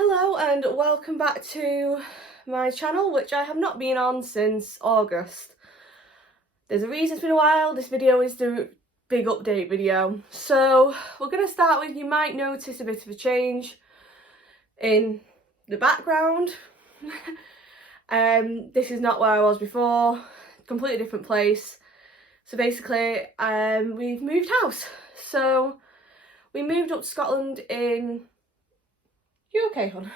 Hello and welcome back to my channel, which I have not been on since August. There's a reason it's been a while. This video is the big update video. So we're going to start with, you might notice a bit of a change in the background. This is not where I was before, completely different place. So basically we've moved house. So we moved up to Scotland in... You okay, hon?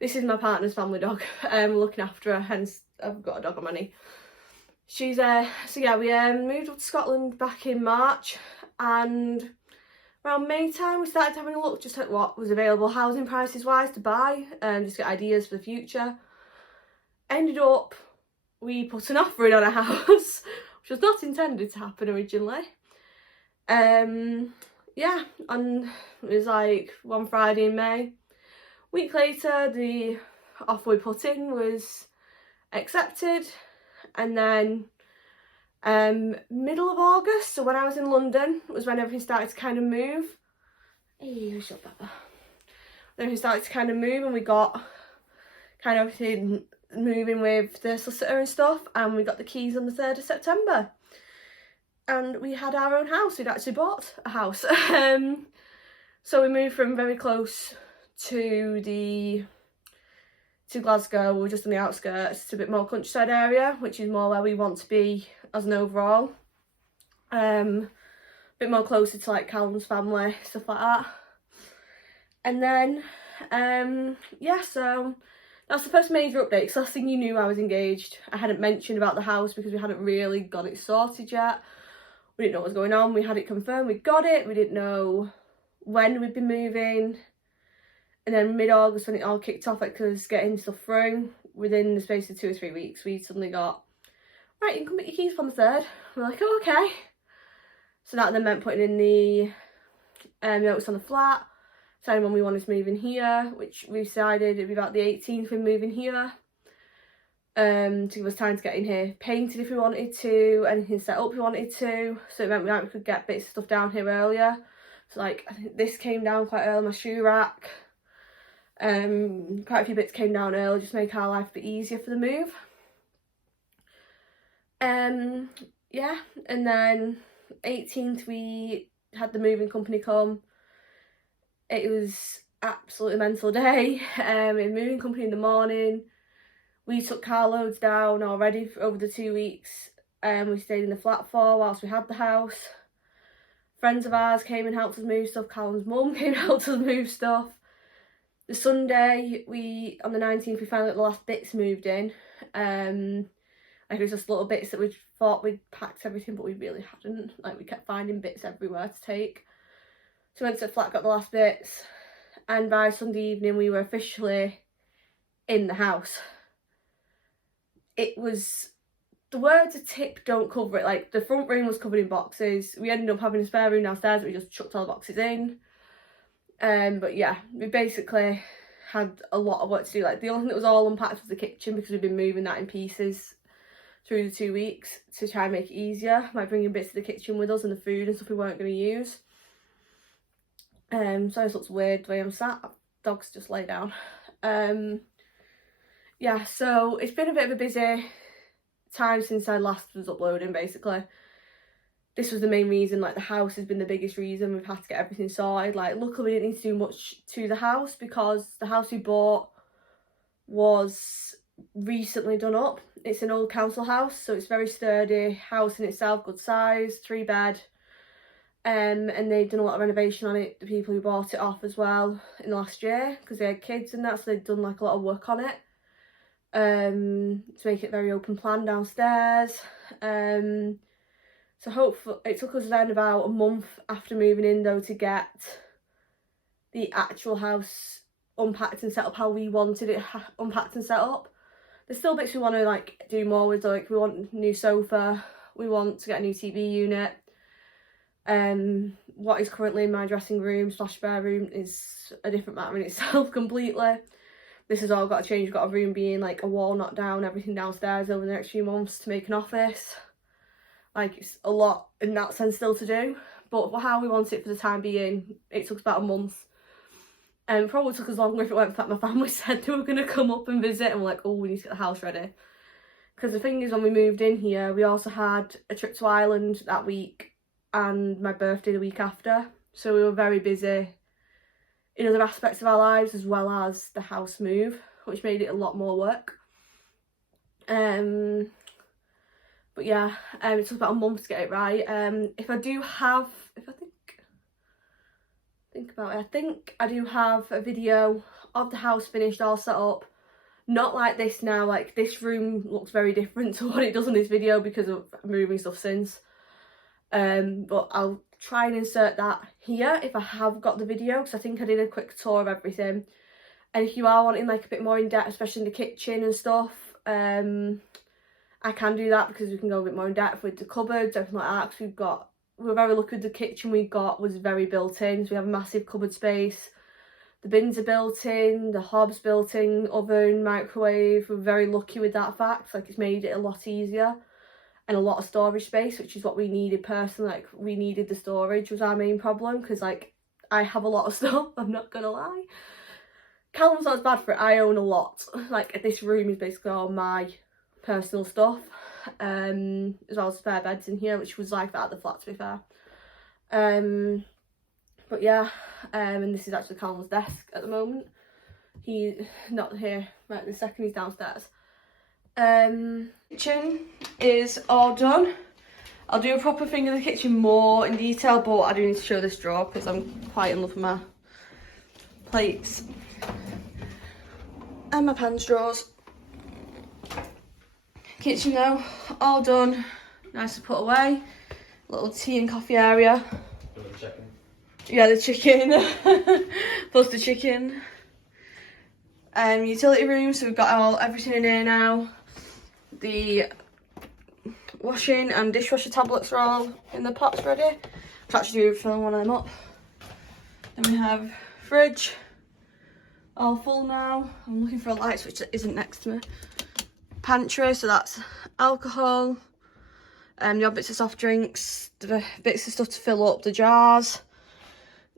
This is my partner's family dog. Looking after her, hence I've got a dog on my knee. She's so yeah, we moved up to Scotland back in March, and around May time we started having a look just at what was available housing prices wise to buy, and just get ideas for the future. Ended up we put an offer in on a house, which was not intended to happen originally. Yeah, and it was like one Friday in May. Week later, the offer we put in was accepted, and then middle of August, so when I was in London, was when everything started to kind of move. Hey, shut that. Everything started to kind of move, and we got kind of everything moving with the solicitor and stuff, and we got the keys on the 3rd of September. And we had our own house. We'd actually bought a house. So we moved from very close to Glasgow. We were just on the outskirts, to a bit more countryside area, which is more where we want to be as an overall. A bit more closer to like Callum's family, stuff like that. And then yeah, so that's the first major update. Because last thing you knew, I was engaged. I hadn't mentioned about the house because we hadn't really got it sorted yet. We didn't know what was going on. We had it confirmed, we got it. We didn't know when we'd be moving. And then mid-August, when it all kicked off, like, because getting stuff through, within the space of 2 or 3 weeks, we suddenly got, right, you can come pick your keys up on the 3rd. We're like, oh, okay. So that then meant putting in the notice on the flat, deciding when we wanted to move in here, which we decided it'd be about the 18th we're moving here. To give us time to get in here painted if we wanted to, anything set up we wanted to. So it meant we could get bits of stuff down here earlier. So like, I think this came down quite early, my shoe rack. Quite a few bits came down early, just to make our life a bit easier for the move. Yeah, and then 18th we had the moving company come. It was absolutely mental day. Moving company in the morning. We took carloads down already over the 2 weeks. We stayed in the flat for whilst we had the house. Friends of ours came and helped us move stuff. Callum's mum came and helped us move stuff. The Sunday, on the 19th, we finally got the last bits moved in. Like, it was just little bits that we thought we'd packed everything, but we really hadn't. Like, we kept finding bits everywhere to take. So we went to the flat, got the last bits, and by Sunday evening, we were officially in the house. It was, the words a tip don't cover it. Like, the front room was covered in boxes. We ended up having a spare room downstairs that we just chucked all the boxes in. But yeah, we basically had a lot of work to do. Like, the only thing that was all unpacked was the kitchen, because we've been moving that in pieces through the 2 weeks to try and make it easier, like bringing bits of the kitchen with us and the food and stuff we weren't going to use. So it looks weird the way I'm sat. Dog's just lay down. Yeah, so it's been a bit of a busy time since I last was uploading, basically. This was the main reason. Like, the house has been the biggest reason we've had to get everything sorted. Like, luckily we didn't need to do much to the house, because the house we bought was recently done up. It's an old council house, so it's a very sturdy house in itself, good size, 3-bed. And they'd done a lot of renovation on it, the people who bought it off as well, in the last year, because they had kids and that, so they'd done like a lot of work on it. To make it very open plan downstairs. So hopefully, it took us then about a month after moving in though to get the actual house unpacked and set up how we wanted it unpacked and set up. There's still bits we want to like do more with, like we want a new sofa, we want to get a new TV unit. What is currently in my dressing room / spare room is a different matter in itself completely. This has all got to change. We've got a room being like a wall knocked down, everything downstairs over the next few months to make an office. Like, it's a lot in that sense still to do, but for how we want it for the time being, it took about a month Probably took us longer if it weren't for that my family said they were going to come up and visit, and we're like, oh, we need to get the house ready. Because the thing is, when we moved in here, we also had a trip to Ireland that week and my birthday the week after. So we were very busy in other aspects of our lives as well as the house move, which made it a lot more work. But yeah, it took about a month to get it right. If I think I do have a video of the house finished, all set up. Not like this now, like this room looks very different to what it does in this video because of moving stuff since. But I'll try and insert that here if I have got the video, because I think I did a quick tour of everything. And if you are wanting like a bit more in depth, especially in the kitchen and stuff, I can do that, because we can go a bit more in depth with the cupboards, everything like that. Because we're very lucky with the kitchen we got was very built in, so we have a massive cupboard space. The bins are built in, the hob's built in, oven, microwave. We're very lucky with that fact. Like, it's made it a lot easier, and a lot of storage space, which is what we needed personally. Like, we needed the storage was our main problem, because like I have a lot of stuff, I'm not gonna lie. Callum's not as bad for it. I own a lot. Like, this room is basically all my personal stuff, as well as spare beds in here, which was like that at the flat, to be fair. But yeah, and this is actually Callum's desk at the moment. He's not here right this second, he's downstairs. Kitchen is all done. I'll do a proper thing in the kitchen more in detail, but I do need to show this drawer because I'm quite in love with my plates and my pans drawers. Kitchen though, all done, nice to put away. Little tea and coffee area. Yeah, the chicken, plus the chicken. Utility room, so we've got everything in here now. The washing and dishwasher tablets are all in the pots ready. To actually do fill one of them up. Then we have fridge, all full now. I'm looking for a light switch that isn't next to me. Pantry, so that's alcohol, the odd bits of soft drinks, the bits of stuff to fill up, the jars,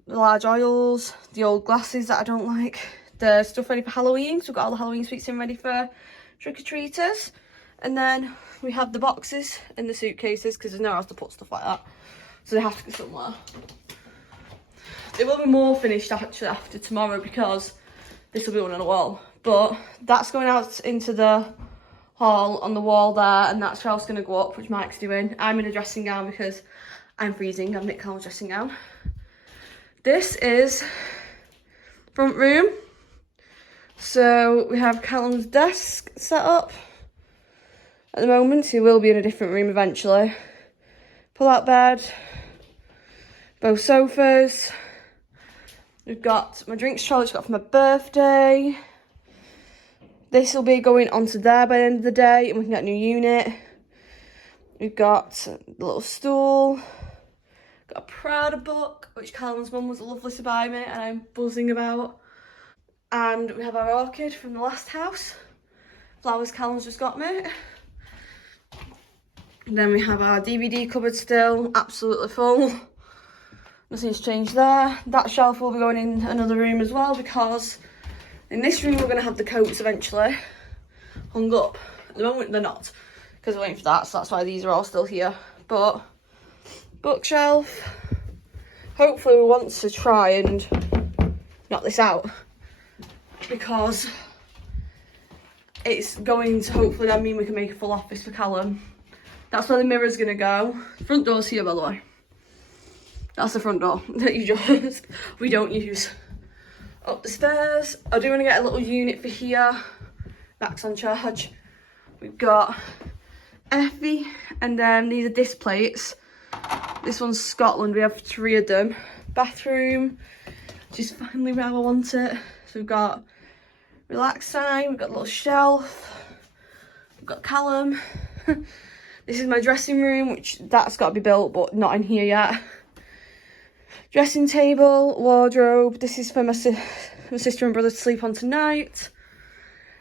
the large oils, the old glasses that I don't like, the stuff ready for Halloween, so we've got all the Halloween sweets in ready for trick-or-treaters. And then we have the boxes and the suitcases, because there's nowhere else to put stuff like that, so they have to go somewhere. There will be more finished actually after tomorrow, because this will be one on the wall, but that's going out into the hall on the wall there, and that shelf's going to go up, which Mike's doing. I'm in a dressing gown because I'm freezing. I've nicked Callum's dressing gown. This is front room. So we have Callum's desk set up at the moment. He will be in a different room eventually. Pull-out bed, both sofas. We've got my drinks trolley, which I got for my birthday. This will be going onto there by the end of the day, and we can get a new unit. We've got a little stool. Got a Prada book, which Callum's mum was lovely to buy me, and I'm buzzing about. And we have our orchid from the last house. Flowers Callum's just got me. And then we have our DVD cupboard still, absolutely full. Nothing's changed there. That shelf will be going in another room as well, because in this room we're going to have the coats eventually hung up. At the moment they're not, because we're waiting for that, so that's why these are all still here. But bookshelf, hopefully we want to try and knock this out, because it's going to hopefully then mean we can make a full office for Callum. That's where the mirror's going to go. Front door's here, by the way. That's the front door that we don't use. Up the stairs, I do want to get a little unit for here. That's on charge. We've got Effie, and then these are disc plates. This one's Scotland, we have 3 of them. Bathroom, which is finally where I want it. So we've got relax time, we've got a little shelf, we've got Callum. This is my dressing room, which that's got to be built, but not in here yet. Dressing table, wardrobe. This is for my sister and brother to sleep on tonight.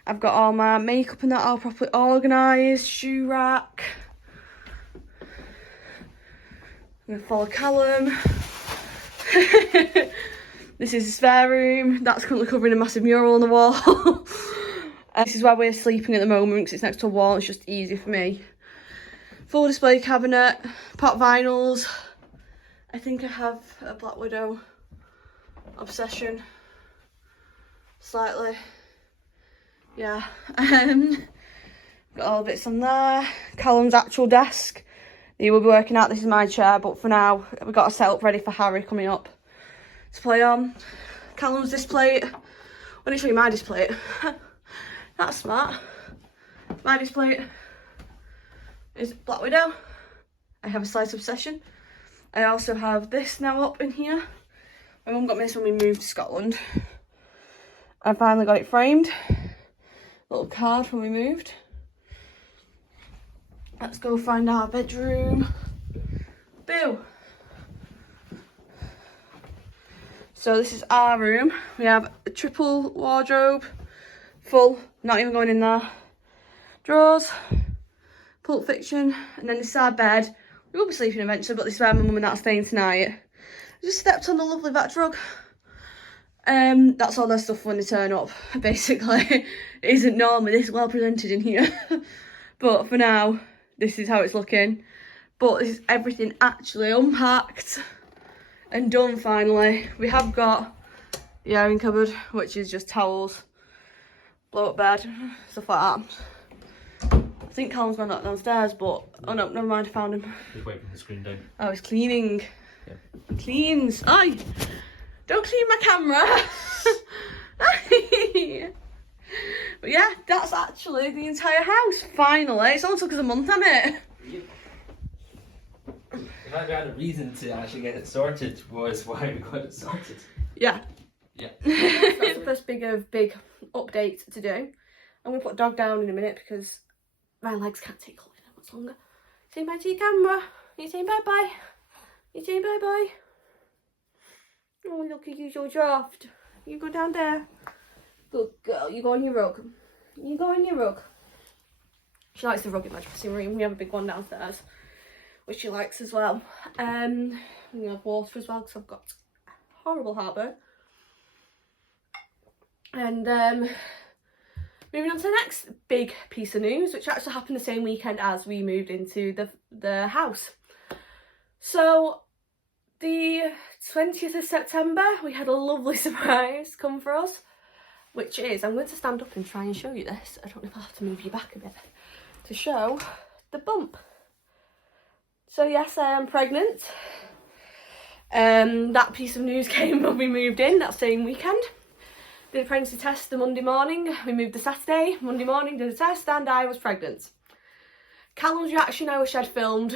I've got all my makeup and that all properly organised. Shoe rack. I'm going to follow Callum. This is the spare room. That's currently covering a massive mural on the wall. This is where we're sleeping at the moment because it's next to a wall. It's just easier for me. Full display cabinet, pot vinyls. I think I have a Black Widow obsession. Slightly. Yeah. Got all the bits on there. Callum's actual desk. He will be working out. This is my chair, but for now we've got a setup ready for Harry coming up to play on. Callum's display. Let me show you my display. That's smart. My display is Black Widow. I have a slice obsession. I also have this now up in here. My mum got me this when we moved to Scotland. I finally got it framed. Little card when we moved. Let's go find our bedroom. Boo! So this is our room. We have a triple wardrobe, full, not even going in there. Drawers, Pulp Fiction, and then this is our bed. We will be sleeping eventually, but this is where my mum and dad are staying tonight. I just stepped on the lovely back rug. That's all their stuff when they turn up, basically. It isn't normally this well presented in here. But for now, this is how it's looking. But this is everything actually unpacked and done finally. We have got the airing cupboard, which is just towels, blow up bed, stuff like that. I think Callum's gone downstairs, but oh no, never mind, I found him. He's waiting for the screen down. Oh, he's cleaning. Yeah. Cleans. Oi! Don't clean my camera. But yeah, that's actually the entire house. Finally, it's only took us a month, hasn't it? Yep. If I had a reason to actually get it sorted, was why we got it sorted. Yeah. Yeah. That's the first big update to do. I'm gonna put dog down in a minute because my legs can't take holding that much longer. Say bye to your camera. You saying bye bye. You saying bye bye. Oh look, you use your draft. You go down there. Good girl. You go on your rug. You go on your rug. She likes the rug in my dressing room. We have a big one downstairs, which she likes as well. We have water as well because I've got horrible heartburn. And moving on to the next big piece of news, which actually happened the same weekend as we moved into the house. So the 20th of September, we had a lovely surprise come for us, which is, I'm going to stand up and try and show you this. I don't know if I'll have to move you back a bit to show the bump. So yes, I am pregnant. That piece of news came when we moved in that same weekend. Did a pregnancy test the Monday morning. We moved the Saturday. Monday morning, did a test, and I was pregnant. Callum's reaction, I wish I'd filmed.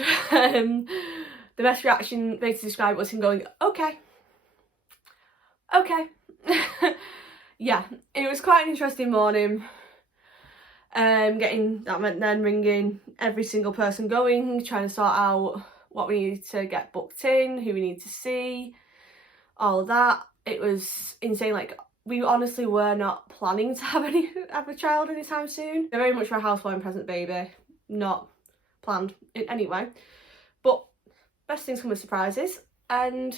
The best reaction way to describe it was him going, okay. Okay. Yeah, it was quite an interesting morning. That meant then ringing every single person going, trying to sort out what we needed to get booked in, who we need to see, all of that. It was insane. Like, we honestly were not planning to have a child anytime soon. They're very much for a housewarming present baby, not planned in any way. But best things come with surprises, and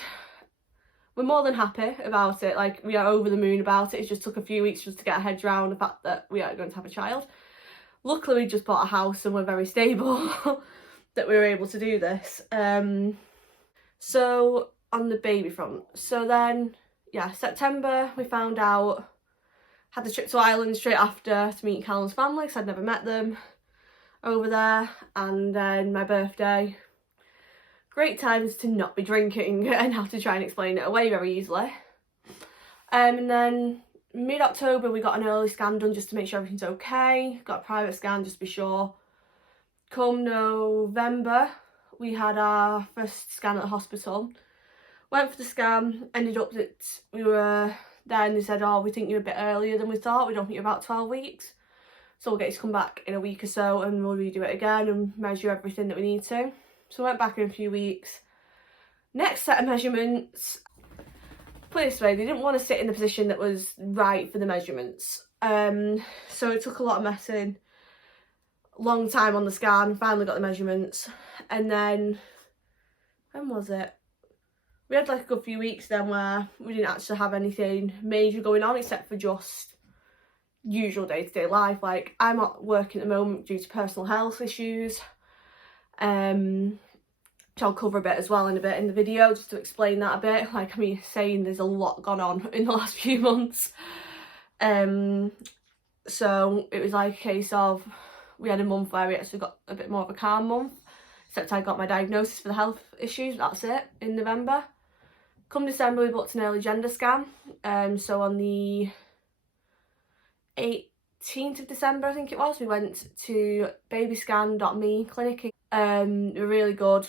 we're more than happy about it. Like, we are over the moon about it. It just took a few weeks just to get our heads around the fact that we are going to have a child. Luckily, we just bought a house and we're very stable that we were able to do this. So on the baby front, so then yeah, September we found out, had the trip to Ireland straight after to meet Callum's family because I'd never met them over there, and then my birthday. Great times to not be drinking and have to try and explain it away very easily. And then mid-October we got an early scan done just to make sure everything's okay. Got a private scan just to be sure. Come November we had our first scan at the hospital. Went for the scan, ended up that we were there and they said, oh, we think you're a bit earlier than we thought. We don't think you're about 12 weeks. So we'll get you to come back in a week or so and we'll redo it again and measure everything that we need to. So I went back in a few weeks. Next set of measurements, put it this way, they didn't want to sit in the position that was right for the measurements. So it took a lot of messing, long time on the scan, finally got the measurements. And then, when was it? we had like a good few weeks then where we didn't actually have anything major going on except for just usual day-to-day life. Like, I'm not working at the moment due to personal health issues, which I'll cover a bit as well in the video, just to explain that a bit. Like, I'm saying there's a lot gone on in the last few months. So it was like a case of, we had a month where we actually got a bit more of a calm month, except I got my diagnosis for the health issues, that's it, in November. Come December, we booked an early gender scan. So on the 18th of December, I think it was, we went to babyscan.me clinic. They're really good.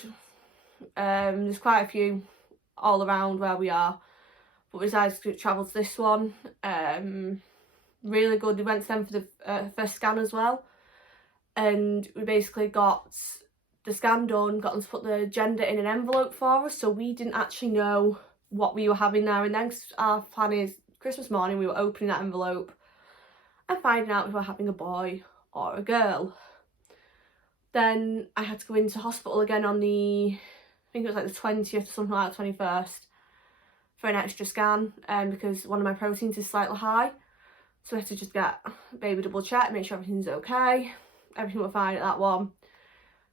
There's quite a few all around where we are, but we decided to travel to this one. Really good. We went to them for the first scan as well, and we basically got the scan done, got them to put the gender in an envelope for us, so we didn't actually know what we were having there and then. Our plan is Christmas morning we were opening that envelope and finding out if we were having a boy or a girl. Then I had to go into hospital again on the, I think it was like the 20th or something like that, 21st, for an extra scan, because one of my proteins is slightly high. So we had to just get baby double check, make sure everything's okay. Everything was fine at that one.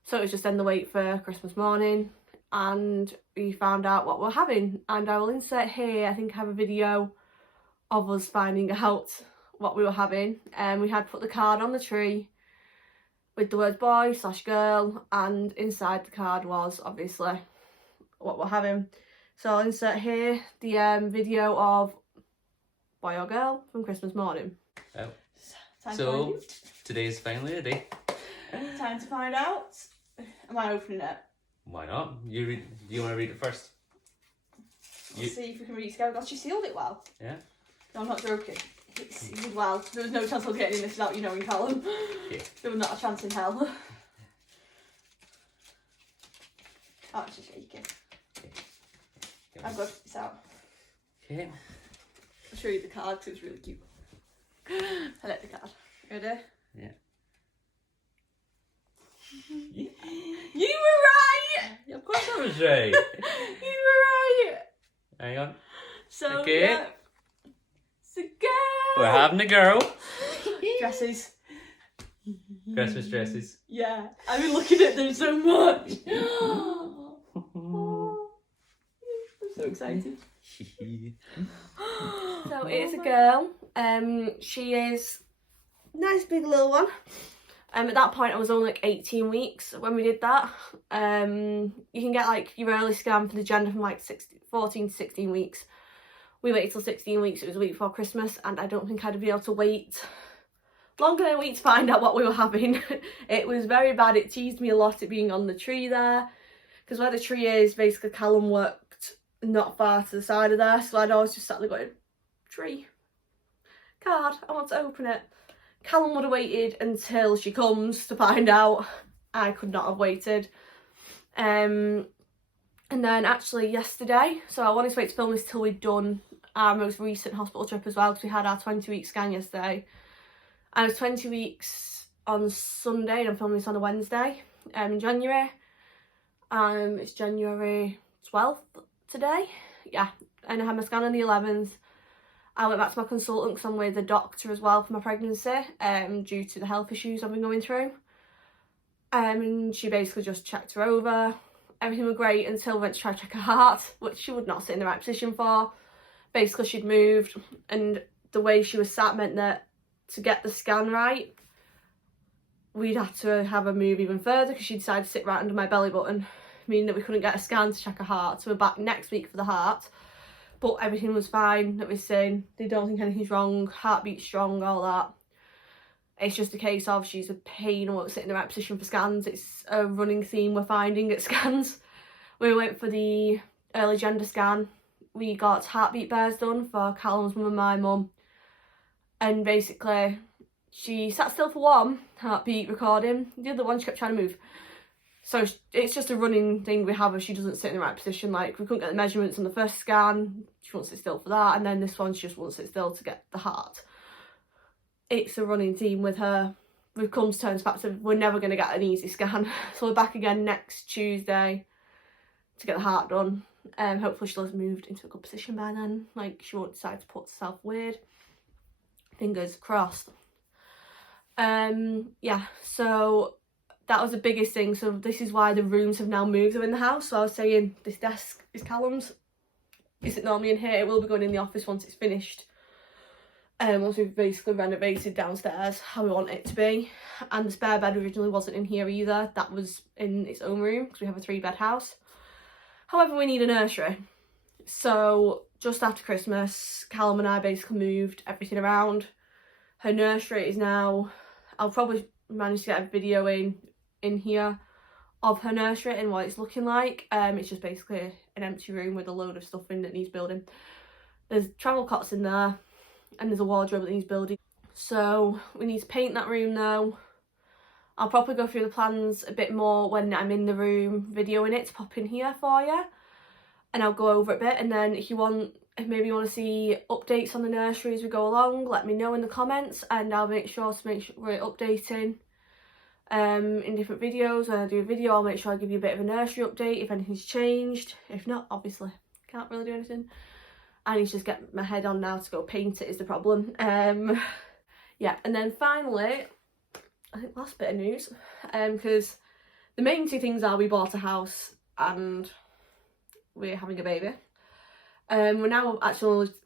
So it was just then the wait for Christmas morning, and we found out what we're having. And I will insert here, I think I have a video of us finding out what we were having. And we had put the card on the tree with the words boy/girl, and inside the card was obviously what we're having. So I'll insert here the video of boy or girl from Christmas morning. Oh. So today's finally the day. Time to find out. Am I opening it? Why not? You read. Do you want to read it first? Let's see if we can read it together. God, she sealed it well. Yeah. No, I'm not joking. It's sealed well. There was no chance of getting this without you knowing, Callum. Yeah. There was not a chance in hell. Oh, it's just shaking. Okay. I've got this out. Okay. I'll show you the card because it was really cute. I like the card. Ready? Yeah. You were right! Of course I was right. You were right! Hang on. So, Okay. yeah. It's a girl! We're having a girl. Dresses. Christmas dresses. Yeah, I've been looking at them so much. I'm so excited. So it is a girl. She is a nice big little one. At that point I was only like 18 weeks when we did that. You can get like your early scan for the gender from like 14 to 16 weeks. We waited till 16 weeks, it was a week before Christmas, and I don't think I'd be able to wait longer than a week to find out what we were having. It was very bad. It teased me a lot, it being on the tree there, because where the tree is, basically Callum worked not far to the side of there, so I'd always just sat there going, tree, card, I want to open it. Callum would have waited until she comes to find out. I could not have waited. And then actually yesterday, so I wanted to wait to film this till we'd done our most recent hospital trip as well, because we had our 20-week scan yesterday. I was 20 weeks on Sunday, and I'm filming this on a Wednesday in January. It's January 12th today. Yeah, and I had my scan on the 11th. I went back to my consultant because I'm with a doctor as well for my pregnancy, due to the health issues I've been going through. And she basically just checked her over. Everything was great until we went to try to check her heart, which she would not sit in the right position for. Basically, she'd moved, and the way she was sat meant that to get the scan right, we'd have to have her move even further, because she decided to sit right under my belly button, meaning that we couldn't get a scan to check her heart. So we're back next week for the heart. But everything was fine that we're saying. They don't think anything's wrong, heartbeat's strong, all that. It's just a case of she's a pain and won't sit in the right position for scans. It's a running theme we're finding at scans. We went for the early gender scan. We got heartbeat bears done for Callum's mum and my mum. And basically, she sat still for one heartbeat recording. The other one, she kept trying to move. So it's just a running thing we have if she doesn't sit in the right position. Like, we couldn't get the measurements on the first scan, she won't sit still for that, and then this one she just won't sit still to get the heart. It's a running theme with her. We've come to terms with the fact that we're never going to get an easy scan. So we're back again next Tuesday to get the heart done. Hopefully she'll have moved into a good position by then, like she won't decide to put herself weird. Fingers crossed. Yeah, so that was the biggest thing. So this is why the rooms have now moved in the house. So I was saying this desk is Callum's, isn't normally in here. It will be going in the office once it's finished. Once we've basically renovated downstairs how we want it to be. And the spare bed originally wasn't in here either. That was in its own room because we have a 3-bed house. However, we need a nursery. So just after Christmas, Callum and I basically moved everything around. Her nursery is now, I'll probably manage to get a video in here of her nursery and what it's looking like. It's just basically an empty room with a load of stuff in that needs building. There's travel cots in there and there's a wardrobe that needs building. So we need to paint that room though. I'll probably go through the plans a bit more when I'm in the room videoing it to pop in here for you. And I'll go over it a bit, and then if maybe you want to see updates on the nursery as we go along, let me know in the comments and I'll make sure we're updating in different videos. When I do a video, I'll make sure I give you a bit of a nursery update if anything's changed. If not, obviously can't really do anything. I need to just get my head on now to go paint it is the problem. Yeah, and then finally, I think last bit of news, because the main two things are we bought a house and we're having a baby. We're now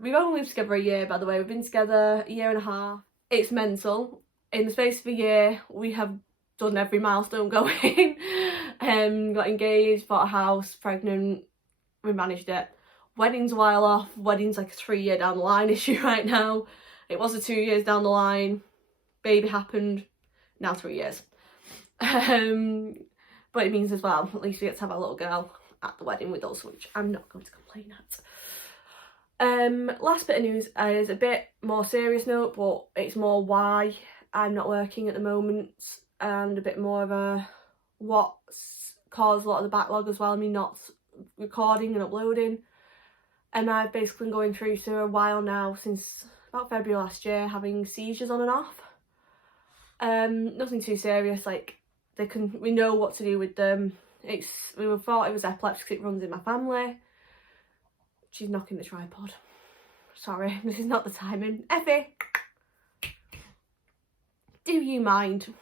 we've only lived together a year, by the way. We've been together a year and a half. It's mental. In the space of a year, we have done every milestone going. Got engaged, bought a house, pregnant, we managed it. Wedding's a while off. Wedding's like a 3-year down the line issue right now. It was a 2 years down the line. Baby happened, now 3 years. But it means as well, at least we get to have our little girl at the wedding with us, which I'm not going to complain at. Last bit of news is a bit more serious note, but it's more why I'm not working at the moment and a bit more of a what's caused a lot of the backlog as well, I mean not recording and uploading. And I've basically been going through for a while now, since about February last year, having seizures on and off. Nothing too serious, like we know what to do with them. We thought it was epilepsy because it runs in my family. She's knocking the tripod. Sorry, this is not the timing. Effie, do you mind?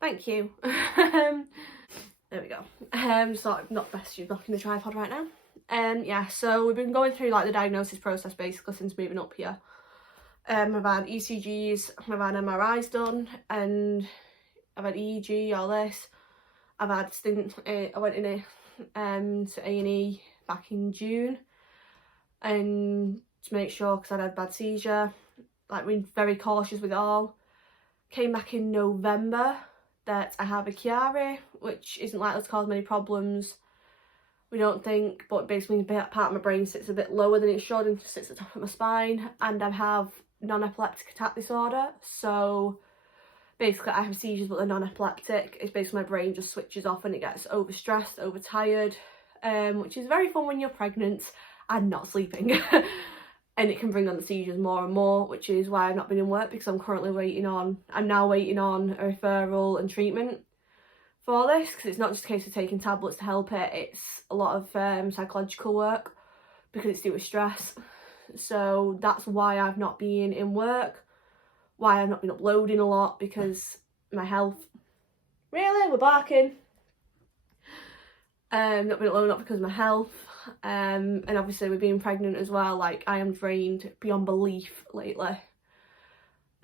Thank you. There we go. So not best she's knocking the tripod right now. Yeah, so we've been going through like the diagnosis process basically since moving up here. I've had ECGs, I've had MRIs done, and I've had EEG, all this. I've had I went in to A&E back in June, and to make sure, because I'd had bad seizure, like we're very cautious with it all. Came back in November that I have a Chiari, which isn't likely to cause many problems, we don't think, but basically part of my brain sits a bit lower than it should and sits at the top of my spine, and I have non-epileptic attack disorder. So basically I have seizures but they're non-epileptic. It's basically my brain just switches off and it gets overstressed, overtired, which is very fun when you're pregnant and not sleeping. And it can bring on the seizures more and more, which is why I've not been in work, because I'm now waiting on a referral and treatment for this, because it's not just a case of taking tablets to help it, it's a lot of psychological work because it's due to stress. So that's why I've not been in work, why I've not been uploading a lot, because my health. Really? We're barking. Not been uploading, not because of my health. And obviously with being pregnant as well, like I am drained beyond belief lately.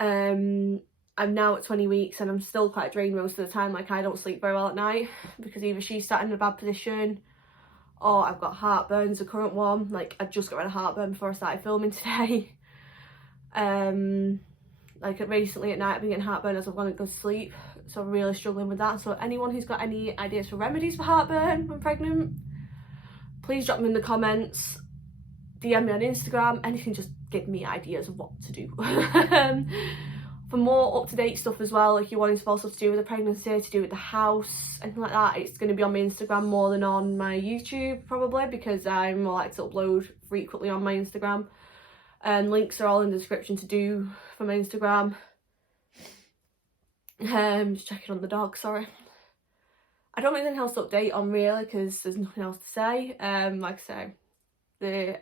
I'm now at 20 weeks and I'm still quite drained most of the time. Like I don't sleep very well at night because either she's sat in a bad position or I've got heartburn's the current one. Like I just got rid of heartburn before I started filming today. Like recently at night I've been getting heartburn as I've gone to go to sleep, so I'm really struggling with that. So anyone who's got any ideas for remedies for heartburn when pregnant, please drop them in the comments, DM me on Instagram, anything, just give me ideas of what to do. For more up-to-date stuff as well, if you're wanting stuff to do with the pregnancy, to do with the house, anything like that, it's going to be on my Instagram more than on my YouTube probably, because I'm more likely to upload frequently on my Instagram. And links are all in the description to do for my Instagram. Just checking on the dog, sorry. I don't think there's anything else to update on really, because there's nothing else to say. Like I say, the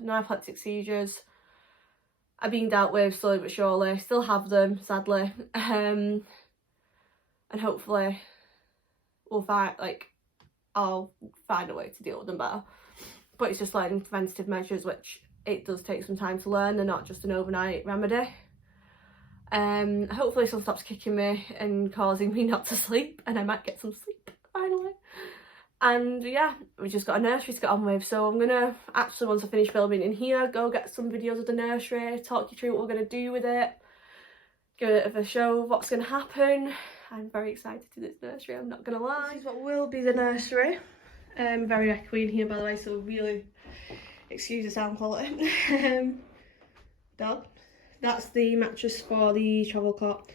non-epileptic seizures are being dealt with slowly but surely. Still have them, sadly. And hopefully I'll find a way to deal with them better. But it's just learning preventative measures, which it does take some time to learn. They're not just an overnight remedy. Hopefully someone stops kicking me and causing me not to sleep, and I might get some sleep finally. And yeah, we just got a nursery to get on with, so I'm gonna actually, once I finish filming in here, go get some videos of the nursery, talk you through what we're gonna do with it, give it a bit of a show of what's gonna happen. I'm very excited to this nursery, I'm not gonna lie. This is what will be the nursery. Very echoey in here, by the way, so really excuse the sound quality. Dog. That's the mattress for the travel cot.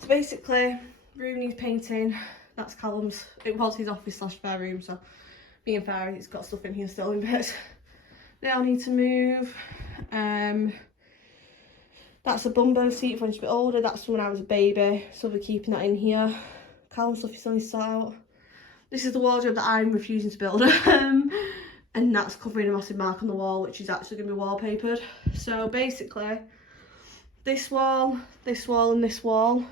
So basically, room needs painting. That's Callum's. It was his office slash spare room, so being fair, he's got stuff in here still in bits. They all need to move. That's a bumbo seat for when she's a bit older. That's from when I was a baby, so we're keeping that in here. Callum's stuff is still needs to sort out. This is the wardrobe that I'm refusing to build. And that's covering a massive mark on the wall, which is actually going to be wallpapered. So basically, this wall, and this wall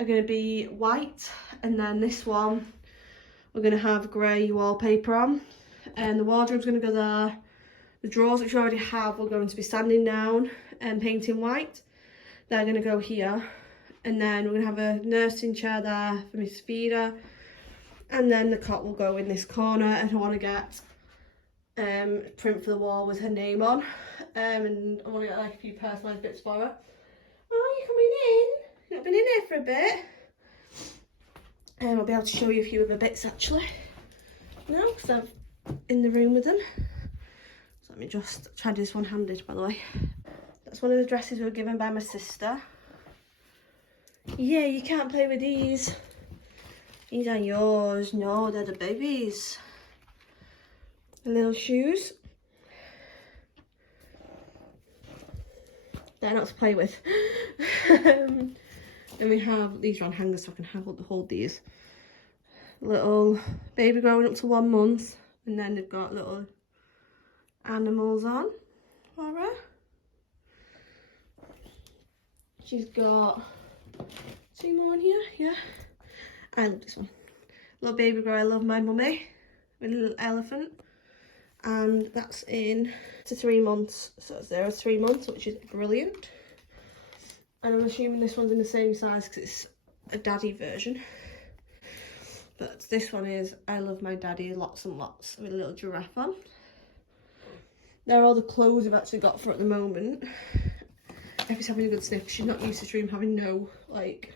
are going to be white, and then this one we're going to have grey wallpaper on, and the wardrobe's going to go there. The drawers, which we already have, we're going to be sanding down and painting white. They're going to go here, and then we're going to have a nursing chair there for Miss Feeder, and then the cot will go in this corner, and I want to get print for the wall with her name on, and I want to get like a few personalised bits for her. Oh, you coming in? You've not been in here for a bit. I'll be able to show you a few of her bits actually now, because I'm in the room with them. So let me just try to do this one-handed, by the way. That's one of the dresses we were given by my sister. Yeah, you can't play with these. These are yours. No, they're the babies. The little shoes. They're not to play with. Then we have these are on hangers, so I can hold these. Little baby growing up to 1 month, and then they've got little animals on for her. She's got 2 more in here. Yeah, I love this one. Little baby girl, I love my mummy with a little elephant. And that's in to 3 months, so it's there 3 months, which is brilliant. And I'm assuming this one's in the same size because it's a daddy version. But this one is I love my daddy lots and lots, with a little giraffe on. They're all the clothes I've actually got for her at the moment. Effie's having a good sniff. She's not used to this room having no like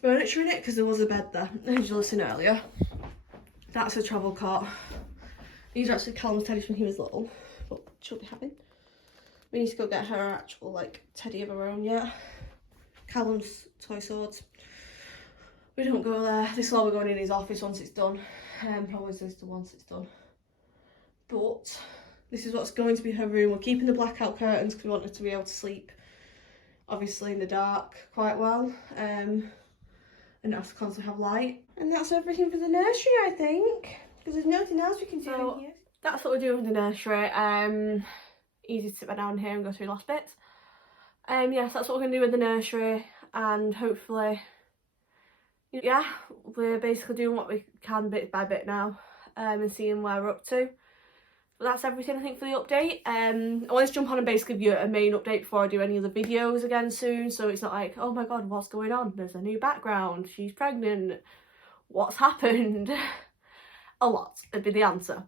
furniture in it, because there was a bed there, as you listened earlier. That's a travel cot. These are actually Callum's teddies when he was little, but she'll be having. We need to go get her actual like teddy of her own yet. Callum's toy swords. We don't go there. This is all we're going in his office once it's done. Probably just once it's done. But this is what's going to be her room. We're keeping the blackout curtains because we want her to be able to sleep, obviously in the dark, quite well. And not have to constantly have light. And that's everything for the nursery, I think. Because there's nothing else we can do in here. That's what we're doing with the nursery. Easy to sit down here and go through the last bits. Yes, that's what we're going to do with the nursery, and hopefully, yeah, we're basically doing what we can bit by bit now, and seeing where we're up to. But that's everything, I think, for the update. I want to jump on and basically give you a main update before I do any other videos again soon, so it's not like, oh my god, what's going on? There's a new background, she's pregnant, what's happened? A lot would be the answer.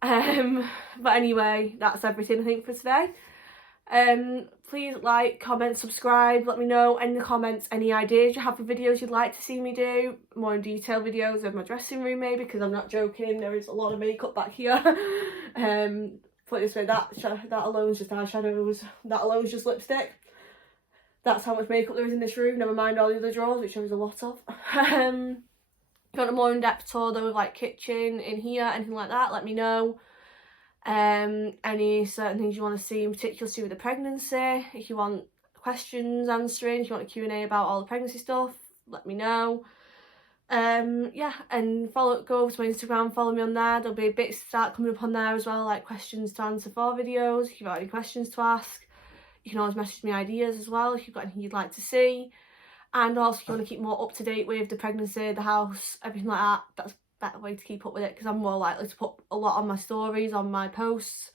But anyway, that's everything I think for today. Please like, comment, subscribe, let me know in the comments any ideas you have for videos you'd like to see me do, more in detail videos of my dressing room maybe, because I'm not joking, there is a lot of makeup back here. Put it this way, that alone is just eyeshadows, that alone is just lipstick. That's how much makeup there is in this room, never mind all the other drawers, which there is a lot of. If you want a more in-depth tour though of like kitchen in here, anything like that, let me know. Any certain things you want to see in particular to do with the pregnancy, if you want questions answering, if you want a Q&A about all the pregnancy stuff, let me know. Yeah, and go over to my Instagram, follow me on there. There'll be bits start coming up on there as well, like questions to answer for videos. If you've got any questions to ask, you can always message me ideas as well if you've got anything you'd like to see. And also, if you want to keep more up to date with the pregnancy, the house, everything like that, that's a better way to keep up with it, because I'm more likely to put a lot on my stories, on my posts,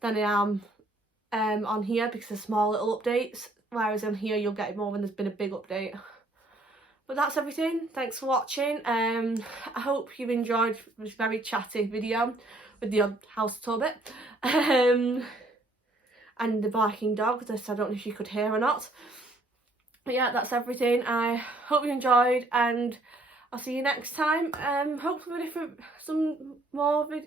than I am on here, because they're small little updates, whereas on here you'll get it more when there's been a big update. But that's everything. Thanks for watching. I hope you've enjoyed this very chatty video with the odd house tour bit. And the barking dog, this I don't know if you could hear or not. But yeah, that's everything. I hope you enjoyed, and I'll see you next time. Hopefully with some more with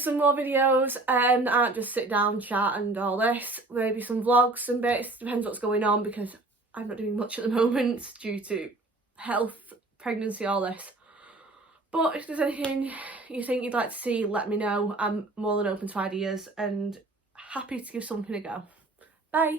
some more videos, that aren't just sit down chat and all this. Maybe some vlogs and bits, depends what's going on, because I'm not doing much at the moment due to health, pregnancy, all this. But if there's anything you think you'd like to see, let me know. I'm more than open to ideas and happy to give something a go. Bye.